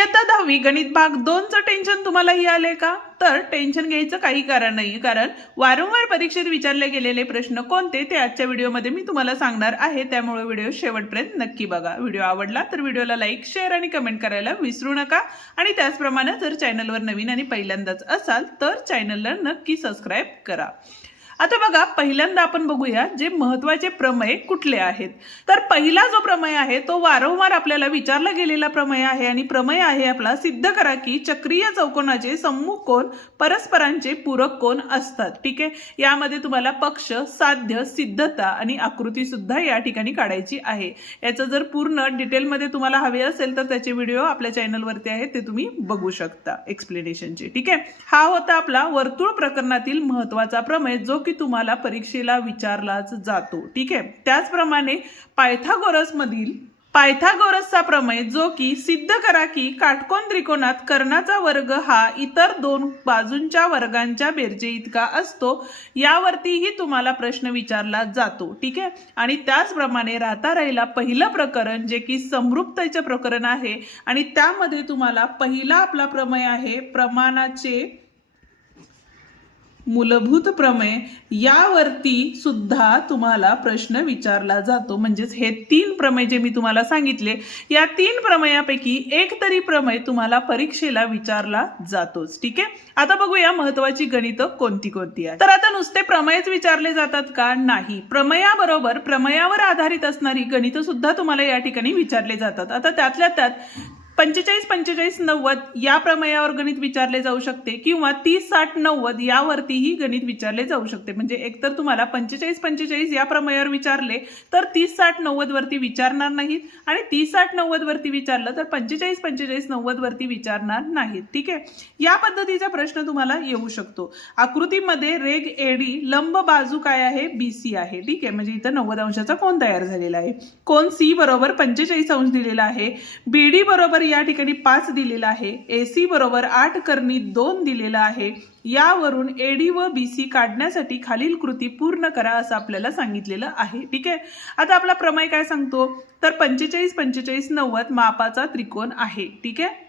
इयत्ता 10वी गणित भाग 2चं टेन्शन तुम्हालाही आले का? तर टेन्शन घ्यायचं काही कारण नाही, कारण वारंवार परीक्षेत विचारले गेलेले प्रश्न कोणते ते आजच्या व्हिडिओमध्ये मी तुम्हाला सांगणार आहे. त्यामुळे व्हिडिओ शेवटपर्यंत नक्की बघा. व्हिडिओ आवडला तर व्हिडिओला लाईक, शेअर आणि कमेंट करायला विसरू नका. आणि त्याचप्रमाणे जर चॅनलवर नवीन आणि पहिल्यांदाच असाल तर चॅनलला नक्की सबस्क्राईब करा. आता बघा, पहिल्यांदा आपण बघूया जे महत्त्वाचे प्रमेय कुठले आहेत. तर पहिला जो प्रमेय आहे तो वारंवार आपल्याला विचारला गेलेला प्रमेय आहे आणि प्रमेय आहे आपला, सिद्ध करा की चक्रीय चौकोनाचे सम्मुख कोन परस्परांचे पूरक कोन असतात. ठीक आहे, यामध्ये तुम्हाला पक्ष, साध्य, सिद्धता आणि आकृती सुद्धा या ठिकाणी काढायची आहे. याचं जर पूर्ण डिटेलमध्ये तुम्हाला हवे असेल तर त्याचे व्हिडिओ आपल्या चॅनलवरती आहेत, ते तुम्ही बघू शकता एक्सप्लेनेशनचे. ठीक आहे, हा होता आपला वर्तुळ प्रकरणातील महत्त्वाचा प्रमेय जो की तुम्हाला परीक्षेला विचारलाच जातो. ठीक आहे, त्याचप्रमाणे पायथागोरसचा प्रमेय जो की सिद्ध करा की काटकोन त्रिकोणात कर्णाचा वर्ग हा इतर दोन बाजूंच्या वर्गांच्या बेरजे इतका असतो, यावरतीही तुम्हाला प्रश्न विचारला जातो. ठीक आहे, आणि त्याचप्रमाणे राहता राहिला पहिलं प्रकरण जे की समरूपतेचे प्रकरण आहे आणि त्यामध्ये तुम्हाला पहिला आपला प्रमेय आहे प्रमाणाचे मूलभूत प्रमेय, यावरती सुद्धा तुम्हाला प्रश्न विचारला जातो. म्हणजेच हे तीन प्रमेय जे मी तुम्हाला सांगितले, या तीन प्रमेयापैकी एक तरी प्रमेय तुम्हाला परीक्षेला विचारला जातोच. ठीक आहे, आता बघूया महत्वाची गणितं कोणती कोणती आहेत. तर आता नुसते प्रमेयच विचारले जातात का? नाही, प्रमेयाबरोबर प्रमेयावर आधारित असणारी गणितं सुद्धा तुम्हाला या ठिकाणी विचारले जातात. आता त्यातल्या त्यात 45, 45, 90 या प्रमेयावर गणित विचारले जाऊ शकते किंवा 30, 60, 90 यावरतीही गणित विचारले जाऊ शकते. म्हणजे एकतर तुम्हाला 45, 45 या प्रमेयावर विचारले तर 30, 60, 90 वरती विचारणार नाहीत आणि 30, 60, 90 वरती विचारलं तर 45, 45, 90 वरती विचारणार नाहीत. ठीक आहे, या पद्धतीचा प्रश्न तुम्हाला येऊ शकतो. आकृतीमध्ये रेघ एडी लंब बाजू काय आहे? BC आहे. ठीक आहे, म्हणजे इथं 90 अंशाचा कोन तयार झालेला आहे. कोन C बरोबर 45 अंश दिलेला आहे. BD बरोबर या ठिकाणी 5 दिलेला आहे. AC बरोबर 8 कर्णी 2 दिलेला आहे. यावरून AD व BC काढण्यासाठी खालील कृती पूर्ण करा असं आपल्याला सांगितलेलं आहे. ठीक आहे, आता आपला प्रमेय काय सांगतो तर 45, 45, 90 मापाचा त्रिकोण आहे. ठीक आहे,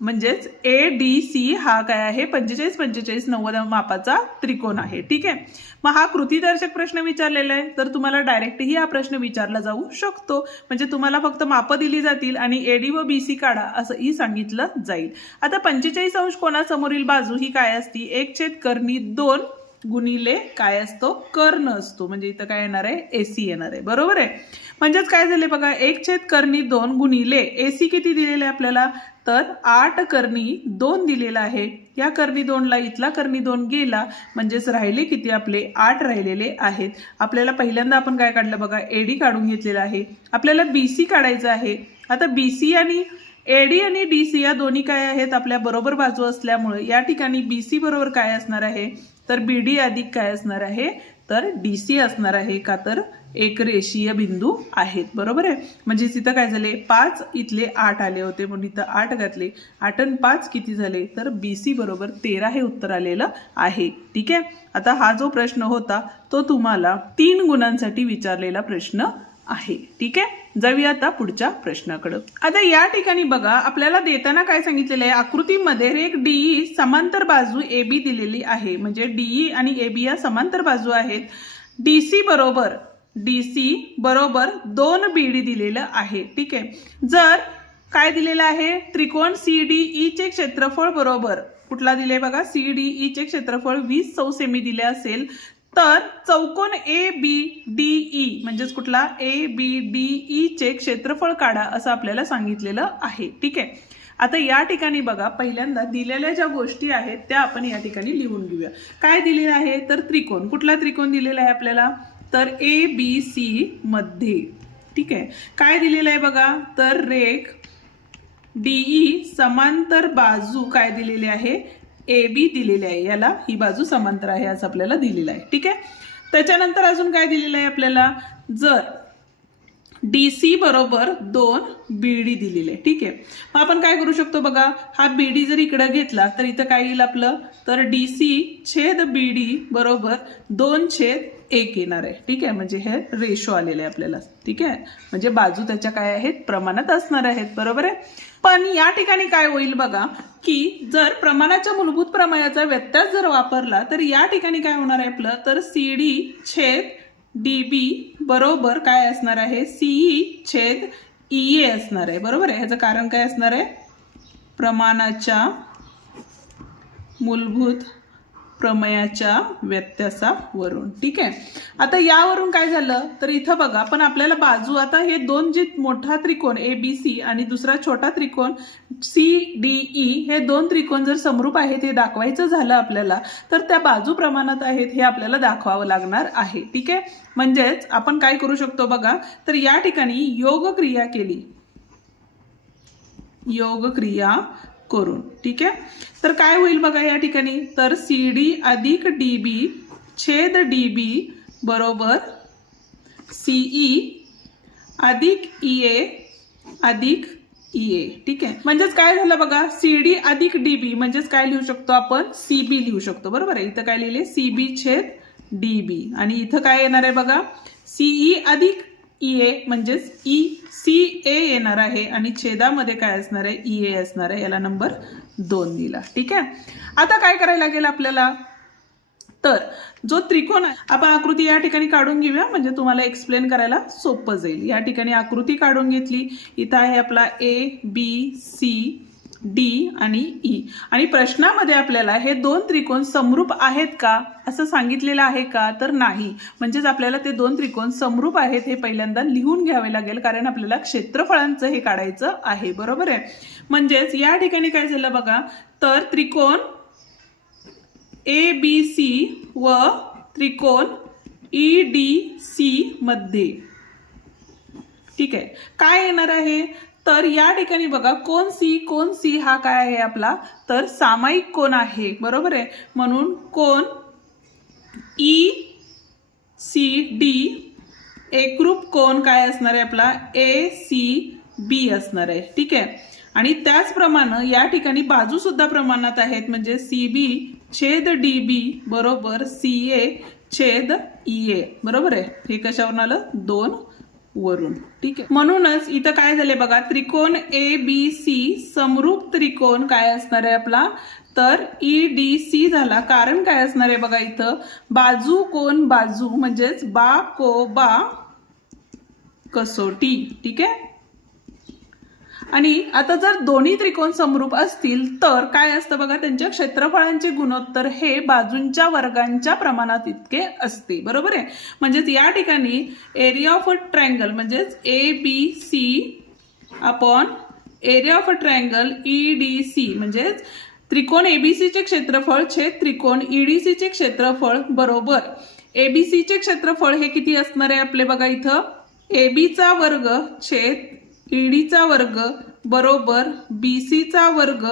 म्हणजेच ADC हा काय आहे? 45, 45, 90 मापाचा त्रिकोण आहे. ठीक आहे, मग हा कृतीदर्शक प्रश्न विचारलेला आहे तर तुम्हाला डायरेक्टही हा प्रश्न विचारला जाऊ शकतो. म्हणजे तुम्हाला फक्त मापं दिली जातील आणि AD व BC काढा असंही सांगितलं जाईल. आता 45 अंश कोणासमोरील बाजू ही काय असती? 1/2 गुणिले काय असतो? कर्ण असतो. म्हणजे इथं काय येणार आहे? AC येणार आहे. बरोबर आहे, म्हणजेच काय झाले बघा, 1/2 गुणिले AC किती दिलेले आपल्याला? तर 8 कर्णी 2 दिलेला आहे. या कर्णी 2ला इथला कर्णी 2 गेला, म्हणजेच राहिले किती आपले? 8 राहिलेले आहेत. आपल्याला पहिल्यांदा आपण काय काढलं बघा? AD काढून घेतलेला आहे. आपल्याला BC काढायचं आहे. आता BC आणि AD आणि DC या दोन्ही काय आहेत? आपल्या बरोबर बाजू असल्यामुळे या ठिकाणी BC बरोबर काय असणार आहे? तर BD अधिक काय असणार आहे? तर DC असणार आहे. का तर एक रेषीय बिंदू आहेत. बरोबर आहे, म्हणजे इथं काय झाले? 5 इथले 8 आले होते म्हणून इथं 8 घातले. 8 आणि 5 किती झाले? तर BC बरोबर 13 हे उत्तर आलेलं आहे. ठीक आहे, आता हा जो प्रश्न होता तो तुम्हाला 3 गुणांसाठी विचारलेला प्रश्न आहे. ठीक आहे, जाऊया आता पुढच्या प्रश्नाकडे. आता या ठिकाणी बघा, आपल्याला देताना काय सांगितलेलं आहे? आकृतीमध्ये रेघ DE समांतर बाजू AB दिलेली आहे. म्हणजे DE आणि AB या समांतर बाजू आहेत. DC बरोबर 2 BD दिलेलं आहे. ठीक आहे, जर काय दिलेलं आहे? त्रिकोण CDE चे क्षेत्रफळ बरोबर कुठला दिले बघा? CDE चे क्षेत्रफळ 20 चौसेमी दिले असेल तर चौकोन ABDE म्हणजेच कुठला? ABDE चे क्षेत्रफळ काढा असं आपल्याला सांगितलेलं आहे. ठीक आहे, आता या ठिकाणी बघा, पहिल्यांदा दिलेल्या ज्या गोष्टी आहेत त्या आपण या ठिकाणी लिहून घेऊया. काय दिलेलं आहे? तर त्रिकोण. कुठला त्रिकोण दिलेला आहे आपल्याला? तर ABC मध्ये. ठीक आहे, काय दिलेलं आहे बघा? तर रेघ DE समांतर बाजू काय दिलेली आहे? AB दिलेली आहे. याला ही बाजू समांतर आहे असं आपल्याला दिलेलं आहे. ठीक आहे, त्याच्यानंतर अजून काय दिलेलं आहे आपल्याला? जर DC बरोबर 2 BD दिलेले. ठीक आहे, मग आपण काय करू शकतो बघा, हा BD जर इकडे घेतला तर इथं काय येईल आपलं, तर DC छेद BD बरोबर 2/1 येणार आहे. ठीक आहे, म्हणजे हे रेशो आलेले आहे आपल्याला. ठीक आहे, म्हणजे बाजू त्याच्या काय आहेत, प्रमाणात असणार आहेत. बरोबर आहे. पण या ठिकाणी काय होईल बघा, की जर प्रमाणाच्या मूलभूत प्रमेयाचा व्यत्यास जर वापरला तर या ठिकाणी काय होणार आहे आपलं, तर CD छेद DB बरोबर काय असणार आहे, CE छेद EA असणार आहे. बरोबर आहे. ह्याचं कारण काय असणार आहे, प्रमाणाच्या मूलभूत प्रमेयाच्या व्यत्यासावरून. ठीक आहे, आता यावरून काय झालं, तर इथं बघा, पण आपल्याला बाजू आता हे दोन जे मोठा त्रिकोण ABC आणि दुसरा छोटा त्रिकोण CDE, हे दोन त्रिकोण जर समरूप आहेत हे दाखवायचं झालं आपल्याला, तर त्या बाजू प्रमाणात आहेत हे आपल्याला दाखवावं लागणार आहे. ठीक आहे, म्हणजेच आपण काय करू शकतो बघा, तर या ठिकाणी योगक्रिया केली, योगक्रिया करून. ठीक आहे, तर काय होईल बघा या ठिकाणी, तर CD अधिक DB छेद DB बरोबर CE अधिक EA अधिक EA. ठीक आहे, म्हणजेच काय झालं बघा, CD अधिक DB म्हणजेच काय लिहू शकतो आपण, CB लिहू शकतो. बरोबर आहे, इथं काय लिहिले, CB छेद DB, आणि इथं काय येणार आहे बघा, CE अधिक EA म्हणजेच CA येणार आहे, आणि छेदामध्ये काय असणार आहे, EA असणार आहे. याला नंबर 2 दिला. ठीक आहे, आता काय करायला लागेल आपल्याला, तर जो त्रिकोण आहे, आपण आकृती या ठिकाणी काढून घेऊया, म्हणजे तुम्हाला एक्सप्लेन करायला सोपं जाईल. या ठिकाणी आकृती काढून घेतली, इथं आहे आपला ABCD आणि E, आणि प्रश्नामध्ये आपल्याला हे दोन त्रिकोण समरूप आहेत का असं सांगितलेलं आहे का, तर नाही. म्हणजेच आपल्याला ते दोन त्रिकोण समरूप आहेत हे पहिल्यांदा लिहून घ्यावे लागेल, कारण आपल्याला क्षेत्रफळांचं हे काढायचं आहे. बरोबर आहे, म्हणजेच या ठिकाणी काय झालं बघा, तर त्रिकोण ABC व त्रिकोण EDC मध्ये. ठीक आहे, काय येणार आहे, तर या ठिकाणी बघा, कोण C हा काय आहे आपला, तर सामायिक कोण आहे. बरोबर आहे, म्हणून कोण ECD एकरूप कोण काय असणार आहे आपला, ACB असणार आहे. ठीक आहे, आणि त्याचप्रमाणे या ठिकाणी बाजू सुद्धा प्रमाणात आहेत, म्हणजे CB छेद DB बरोबर CA छेद EA. बरोबर आहे, हे कशावरून आलं, 2 वरून. ठीक आहे, म्हणूनच इथं काय झाले बघा, त्रिकोण ABC समरूप त्रिकोण काय असणार आहे आपला, तर EDC झाला. कारण काय असणार आहे बघा, इथं बाजू कोण बाजू म्हणजेच बा को बा कसोटी. ठीक आहे, आणि आता जर दोन्ही त्रिकोण समरूप असतील तर काय असतं बघा, त्यांच्या क्षेत्रफळांचे गुणोत्तर हे बाजूंच्या वर्गांच्या प्रमाणात इतके असते. बरोबर आहे, म्हणजेच या ठिकाणी एरिया ऑफ अ ट्रायंगल म्हणजेच ABC upon area of a triangle EDC, म्हणजेच त्रिकोण ABC चे क्षेत्रफळ छेद त्रिकोण EDC चे क्षेत्रफळ बरोबर ABC चे क्षेत्रफळ हे किती असणार आहे आपले बघा, इथं AB चा वर्ग छेद ED चा वर्ग बरोबर BC चा वर्ग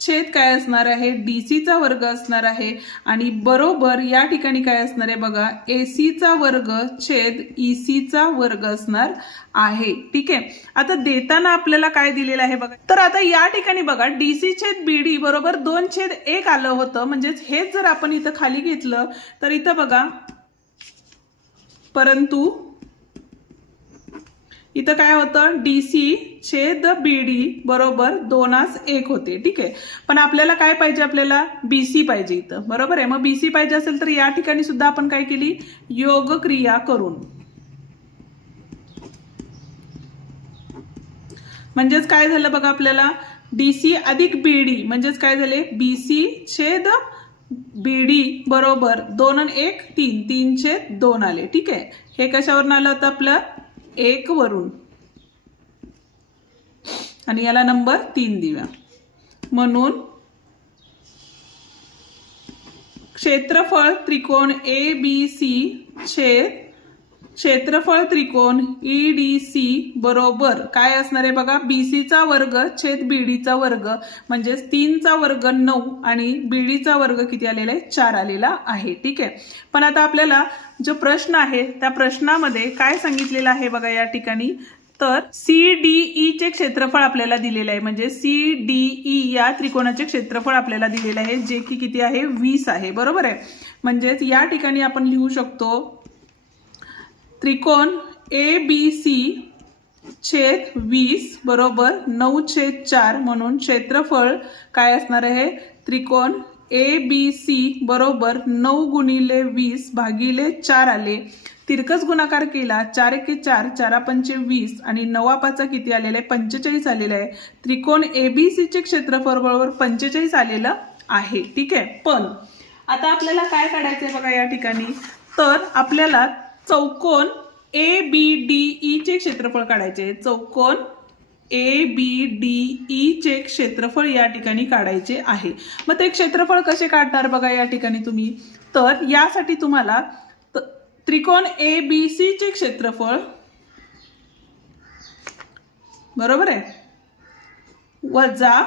छेद काय असणार आहे, DC चा वर्ग असणार आहे, आणि बरोबर या ठिकाणी काय असणार आहे बघा, AC चा वर्ग छेद EC चा वर्ग असणार आहे. ठीक आहे, आता देताना आपल्याला काय दिलेलं आहे बघा, तर आता या ठिकाणी बघा DC छेद BD बरोबर 2/1 आलं होतं, म्हणजेच हेच जर आपण इथं खाली घेतलं तर इथं बघा, परंतु इथं काय होतं, DC छेद BD बरोबर 2/1 होते. ठीक आहे, पण आपल्याला काय पाहिजे, आपल्याला BC पाहिजे इथं. बरोबर आहे, मग BC पाहिजे असेल तर या ठिकाणी सुद्धा आपण काय केली, योगक्रिया करून, म्हणजेच काय झालं बघा, आपल्याला DC अधिक BD म्हणजेच काय झाले, BC छेद BD बरोबर 2 आणि 1 3, 3/2 आले. ठीक आहे, हे कशावरून आलं होतं आपलं, 1 वरून, आणि याला नंबर 3 दिला. म्हणून क्षेत्रफळ त्रिकोण ABC छेद क्षेत्रफळ त्रिकोण EDC बरोबर काय असणार आहे बघा, BC चा वर्ग छेद BD चा वर्ग, म्हणजेच 3 चा वर्ग 9 आणि BD चा वर्ग किती आलेला आहे, 4 आलेला आहे. ठीक आहे, पण आता आपल्याला जो प्रश्न आहे त्या प्रश्नामध्ये काय सांगितलेलं आहे बघा, या ठिकाणी तर CDE चे क्षेत्रफळ आपल्याला दिलेलं आहे, म्हणजे CDE या त्रिकोणाचे क्षेत्रफळ आपल्याला दिलेलं आहे, जे की किती आहे 20 आहे, बरोबर आहे. म्हणजेच या ठिकाणी आपण लिहू शकतो त्रिकोण ABC छेद 20 बरोबर 9/4 म्हणून क्षेत्रफळ काय असणार आहे, त्रिकोण ABC बरोबर 9 गुणिले 20 भागिले 4 आले. तिरकस गुणाकार केला 4 एके 4 4 पंचे 20 आणि 9 पाचा किती आलेला आहे 45 आलेला आहे. त्रिकोण ABC चे क्षेत्रफळ बरोबर 45 आलेलं आहे. ठीक आहे. पण आता आपल्याला काय काढायचंय बघा या ठिकाणी, तर आपल्याला चौकोन ABDE चे क्षेत्रफळ काढायचे. चौकोन ABDE चे क्षेत्रफळ या ठिकाणी काढायचे आहे. मग ते क्षेत्रफळ कसे काढणार बघा या ठिकाणी तुम्ही, तर यासाठी तुम्हाला त्रिकोण ABC चे क्षेत्रफळ बरोबर आहे वजा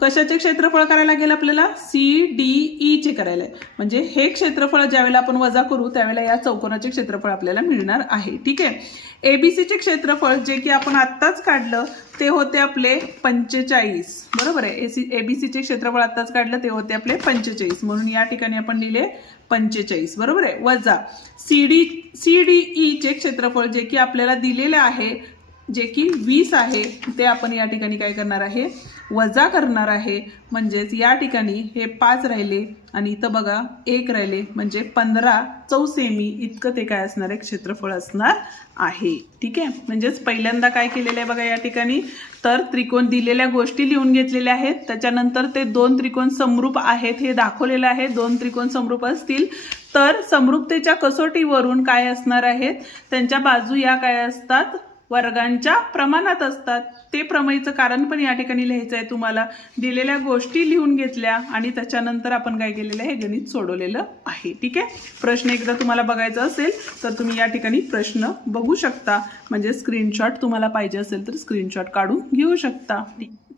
कशाचे क्षेत्रफळ करायला लागेल आपल्याला, CDE चे करायला आहे. म्हणजे हे क्षेत्रफळ ज्यावेळेला आपण वजा करू त्यावेळेला या चौकोनाचे क्षेत्रफळ आपल्याला मिळणार आहे. ठीक आहे. ABC चे क्षेत्रफळ जे की आपण आत्ताच काढलं ते होते आपले 45 बरोबर आहे. ABC चे क्षेत्रफळ आत्ताच काढलं ते होते आपले 45 म्हणून या ठिकाणी आपण लिहिले 45 बरोबर आहे. वजा CDE चे क्षेत्रफळ जे की आपल्याला दिलेले आहे जे की 20 आहे ते आपण या ठिकाणी काय करणार आहे वजा करणार आहे. म्हणजेच या ठिकाणी हे 5 राहिले आणि इथं बघा 1 राहिले, म्हणजे 15 चौसेमी इतकं ते काय असणार आहे क्षेत्रफळ असणार आहे. ठीक आहे. म्हणजेच पहिल्यांदा काय केलेलं आहे बघा या ठिकाणी, तर त्रिकोण दिलेल्या गोष्टी लिहून घेतलेल्या आहेत, त्याच्यानंतर ते 2 त्रिकोण समरूप आहेत हे दाखवलेलं आहे. 2 त्रिकोण समरूप असतील तर समरूपतेच्या कसोटीवरून काय असणार आहेत, त्यांच्या बाजू या काय असतात वर्गांच्या प्रमाणात असतात. ते प्रमेयचं कारण पण या ठिकाणी लिहायचं आहे तुम्हाला. दिलेल्या गोष्टी लिहून घेतल्या आणि त्याच्यानंतर आपण काय केलेलं आहे गणित सोडवलेलं आहे. ठीक आहे. प्रश्न एकदा तुम्हाला बघायचा असेल तर तुम्ही या ठिकाणी प्रश्न बघू शकता, म्हणजे स्क्रीनशॉट तुम्हाला पाहिजे असेल तर स्क्रीनशॉट काढून घेऊ शकता.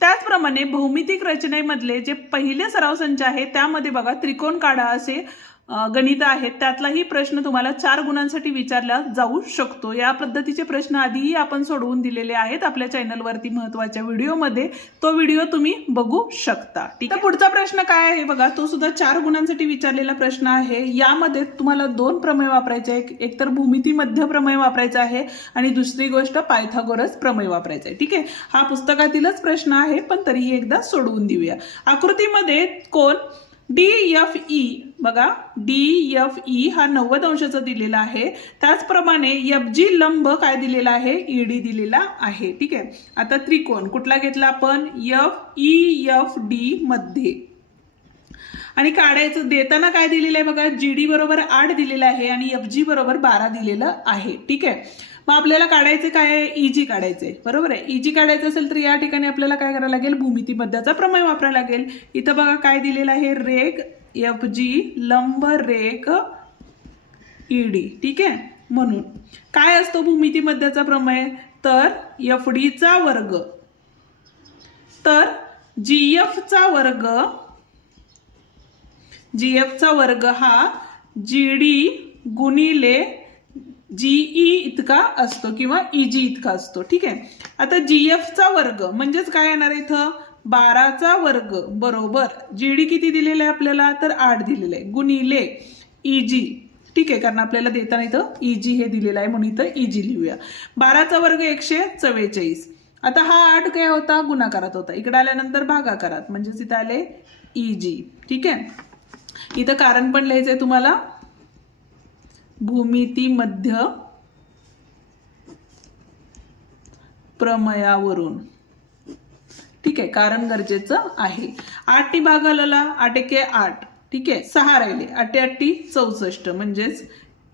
त्याचप्रमाणे भौमितिक रचनेमधले जे पहिले सराव संच आहे त्यामध्ये बघा त्रिकोण काढा असे गणित आहेत, त्यातलाही प्रश्न तुम्हाला 4 गुणांसाठी विचारला जाऊ शकतो. या पद्धतीचे प्रश्न आधीही आपण सोडवून दिलेले आहेत आपल्या चॅनलवरती महत्त्वाच्या व्हिडिओमध्ये, तो व्हिडिओ तुम्ही बघू शकता. ठीक आहे. पुढचा प्रश्न काय आहे बघा, तो सुद्धा 4 गुणांसाठी विचारलेला प्रश्न आहे. यामध्ये तुम्हाला 2 प्रमेय वापरायचे आहे, एक तर भूमिती मध्य प्रमेय वापरायचा आहे आणि दुसरी गोष्ट पायथागोरस प्रमेय वापरायचा आहे. ठीक आहे. हा पुस्तकातीलच प्रश्न आहे पण तरीही एकदा सोडवून देऊया. आकृतीमध्ये कोण DFE बघा, DFE हा 90 अंशाचा दिलेला आहे. त्याचप्रमाणे FG लंब काय दिलेला आहे, ED दिलेला आहे. ठीक आहे. आता त्रिकोण कुठला घेतला आपण, FEFD मध्ये, आणि काढायचं देताना काय दिलेलं आहे बघा, GD बरोबर 8 दिलेलं आहे आणि FG बरोबर 12 दिलेलं आहे. ठीक आहे. मग आपल्याला काढायचे काय आहे, EG काढायचे बरोबर आहे. EG काढायचं असेल तर या ठिकाणी आपल्याला काय करायला लागेल, भूमिती मध्याचा प्रमेय वापरायला लागेल. इथं बघा काय दिलेलं आहे, रेघ FG लंब रेघ ED. ठीक आहे. म्हणून काय असतो भूमिती मध्याचा प्रमेय, तर FD चा वर्ग तर GF चा वर्ग हा GD गुणिले GE इतका असतो किंवा EG इतका असतो. ठीक आहे. आता GF चा वर्ग म्हणजेच काय येणार आहे इथं 12 चा वर्ग बरोबर GD किती दिलेलं आहे आपल्याला, तर 8 दिलेलं आहे गुणिले EG. ठीक आहे. कारण आपल्याला देताना इथं EG हे दिलेलं आहे म्हणून इथं EG लिहूया. 12 चा वर्ग 144. आता हा 8 काय होता, गुणाकारात होता, इकडे आल्यानंतर भागाकारात, म्हणजेच इथं आले EG. ठीक आहे. इथं कारण पण लिहायचंय तुम्हाला, भूमिती मध्य प्रमेयावरून. ठीक आहे. कारण गरजेचं आहे. 8 भागाला 8 एके 8. ठीक आहे. 6 राहिले, 8 8 64 म्हणजेच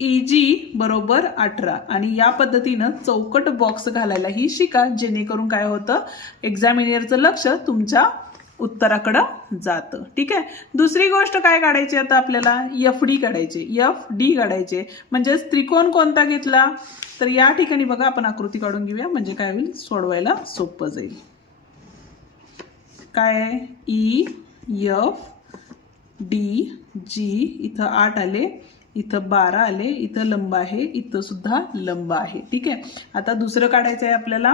EG बरोबर 18. आणि या पद्धतीनं चौकट बॉक्स घालायलाही शिका, जेणेकरून काय होतं एक्झामिनरचं लक्ष तुमच्या उत्तराकडं जातं. ठीक आहे. दुसरी गोष्ट काय काढायची आता आपल्याला, FD काढायचे. म्हणजेच त्रिकोण कोणता घेतला, तर या ठिकाणी बघा आपण आकृती काढून घेऊया, म्हणजे काय होईल सोडवायला सोपं जाईल. काय आहे, EFDG इथं 8 आले, इथं 12 आले, इथं लंब आहे, इथं सुद्धा लंब आहे. ठीक आहे. आता दुसरं काढायचं आहे आपल्याला,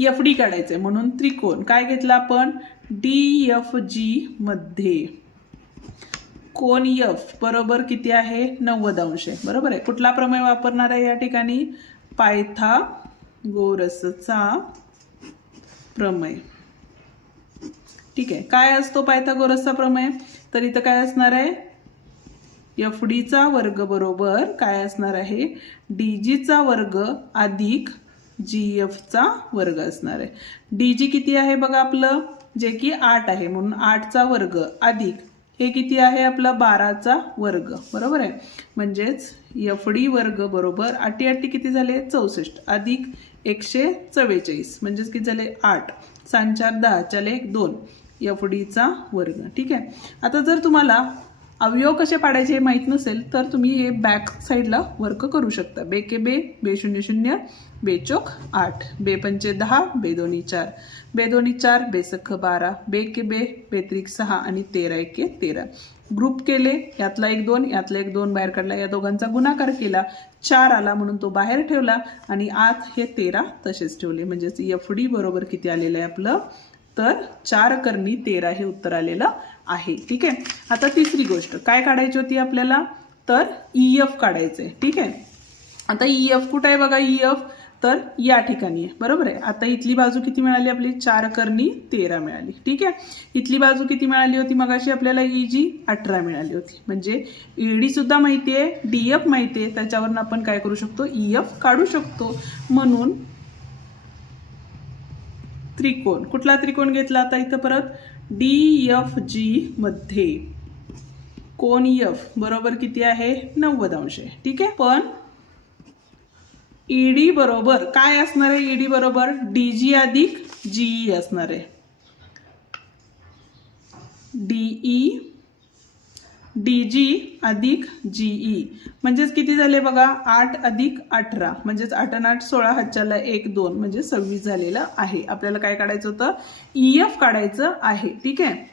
एफडी काढायचंय. म्हणून त्रिकोण काय घेतला आपण, DFG मध्ये कोण F बरोबर किती आहे, 90 अंश आहे. बरोबर आहे. कुठला प्रमेय वापरणार आहे या ठिकाणी, पायथागोरसचा प्रमेय. ठीक आहे. काय असतो पायथागोरसचा प्रमेय, तर इथं काय असणार आहे, FDचा वर्ग बरोबर काय असणार आहे, DGचा वर्ग अधिक GFचा वर्ग असणार आहे. DG किती आहे बघा आपलं, जे की 8 आहे, म्हणून 8चा वर्ग अधिक हे किती आहे आपलं 12चा वर्ग. बरोबर आहे. म्हणजेच FD वर्ग बरोबर 8 8 किती झाले 64 अधिक 144 म्हणजेच किती झाले 8 3 4 10 चले 1 2 FDचा वर्ग. ठीक आहे. आता जर तुम्हाला अवयव कसे पाडायचे हे माहीत नसेल तर तुम्ही हे बॅक साईडला वर्क करू शकता. बे के बे, बे 0 0, बे चौक 8, बे पंचे 10, बे दोन्ही 4, बे दोन्ही 4, बे सख 12, बे के बे, बे त्रिक 6 आणि 13 एके 13. ग्रुप केले, यातला 1 2, यातला 1 2 बाहेर काढला, या दोघांचा गुणाकार केला, 4 आला म्हणून तो बाहेर ठेवला आणि आत हे 13 तसेच ठेवले. म्हणजेच FD बरोबर किती आलेलं आहे आपलं, तर 4 करणी 13 हे उत्तर आलेलं आहे. ठीक आहे. आता तिसरी गोष्ट काय काढायची होती आपल्याला, तर EF काढायचंय. ठीक आहे. आता EF कुठे आहे बघा, EF तर या ठिकाणी आहे. बरोबर आहे. आता इथली बाजू किती मिळाली आपली, 4 करणी 13 मिळाली. ठीक आहे. इथली बाजू किती मिळाली होती मगाशी आपल्याला, EG 18 मिळाली होती. म्हणजे ED सुद्धा माहिती आहे, DF माहिती आहे, त्याच्यावरून आपण काय करू शकतो, EF काढू शकतो. म्हणून त्रिकोण, कुठला त्रिकोण घेतला आता इथं परत, DFG मध्ये कोण F बरोबर किती आहे 90 अंश आहे. ठीक आहे. पण ED बरोबर काय असणार आहे, ED बरोबर DG अधिक GE असणार आहे. DG अधिक GE म्हणजेच किती झाले बघा 8 अधिक 18 म्हणजेच 8 आणि 8 16 हातच्याला 1 2 म्हणजे 26 झालेलं आहे. आपल्याला काय काढायचं होतं, EF काढायचं आहे. ठीक आहे.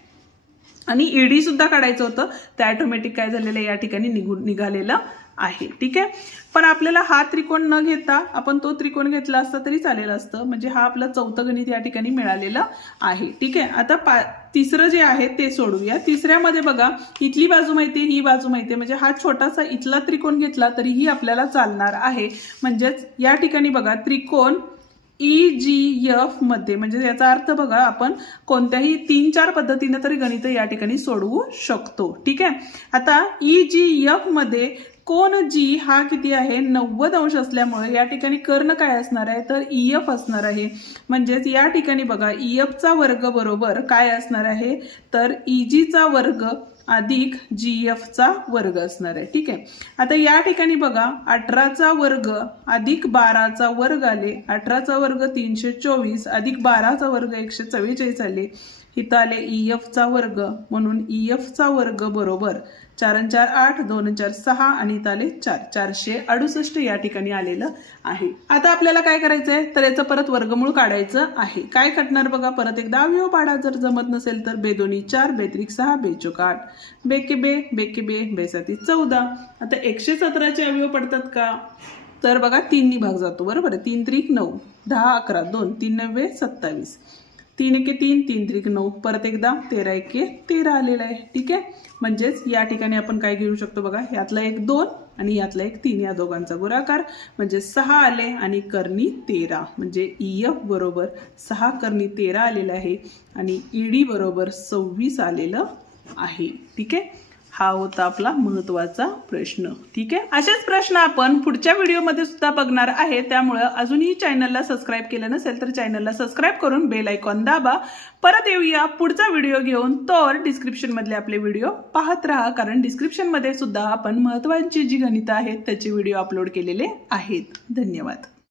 आणि ED सुद्धा काढायचं होतं, ते ऑटोमॅटिक काय झालेलं या ठिकाणी निघालेलं आहे. ठीक आहे. पण आपल्याला हा त्रिकोण न घेता आपण तो त्रिकोण घेतला असता तरी चालेलं असतं. म्हणजे हा आपला चौथं गणित या ठिकाणी मिळालेलं आहे. ठीक आहे. आता तिसरं जे आहे ते सोडूया. तिसऱ्यामध्ये बघा इथली बाजू माहिती, ही बाजू माहिती, म्हणजे हा छोटासा इथला त्रिकोण घेतला तरीही आपल्याला चालणार आहे. म्हणजेच या ठिकाणी बघा त्रिकोण EGF मध्ये, म्हणजे याचा अर्थ बघा आपण कोणत्याही 3-4 पद्धतीने तरी गणित या ठिकाणी सोडवू शकतो. ठीक आहे. आता EGF मध्ये कोण G हा किती आहे 90 अंश असल्यामुळे या ठिकाणी कर्ण काय असणार आहे, तर EF असणार आहे. म्हणजेच या ठिकाणी बघा EF चा वर्ग बरोबर काय असणार आहे, तर EG चा वर्ग अधिक GF चा वर्ग असणार आहे. ठीक आहे. आता या ठिकाणी बघा 18चा वर्ग अधिक 12चा वर्ग आले, 18चा वर्ग 324 अधिक 12चा वर्ग 144 आले. इथं आले EF चा वर्ग, म्हणून EF चा वर्ग बरोबर 4 आणि 4 8, 2 आणि 4 6 आणि इथं आले 4 468 या ठिकाणी आलेलं आहे. आता आपल्याला काय करायचंय, तर याचं परत वर्गमूळ काढायचं आहे. काय काढणार बघा, परत एकदा अवयव पाडा. जर जमत नसेल तर बे दोन्ही 4, बे त्रिक 6, बे चौक 8, बे के बे, बे के बे, बे साती 14. आता 117चे अवयव पडतात का, तर बघा 3 भाग जातो. बरोबर आहे. 3 त्रिक 9, 10 11 2 3 9 27, 3 एके 3, 3 त्रिक 9, परत एकदा 13 एके 13 आलेला आहे. ठीक आहे. म्हणजेच या ठिकाणी आपण काय घेऊ शकतो बघा, यातला 1 2 आणि यातला 1 3, या दोघांचा गुणाकार म्हणजे 6 आले आणि करणी 13. म्हणजे EF बरोबर 6 करणी 13 आलेलं आहे आणि ED बरोबर 26 आलेलं आहे. ठीक आहे. हा होता आपला महत्त्वाचा प्रश्न. ठीक आहे. असेच प्रश्न आपण पुढच्या व्हिडिओमध्ये सुद्धा बघणार आहे. त्यामुळे अजूनही चॅनलला सबस्क्राईब केलं नसेल तर चॅनलला सबस्क्राईब करून बेल आयकॉन दाबा. परत येऊया पुढचा व्हिडिओ घेऊन. तर डिस्क्रिप्शन मधले आपले व्हिडिओ पाहत राहा, कारण डिस्क्रिप्शन मध्ये सुद्धा आपण महत्त्वाची जी गणितं आहेत त्याचे व्हिडिओ अपलोड केलेले आहेत. धन्यवाद.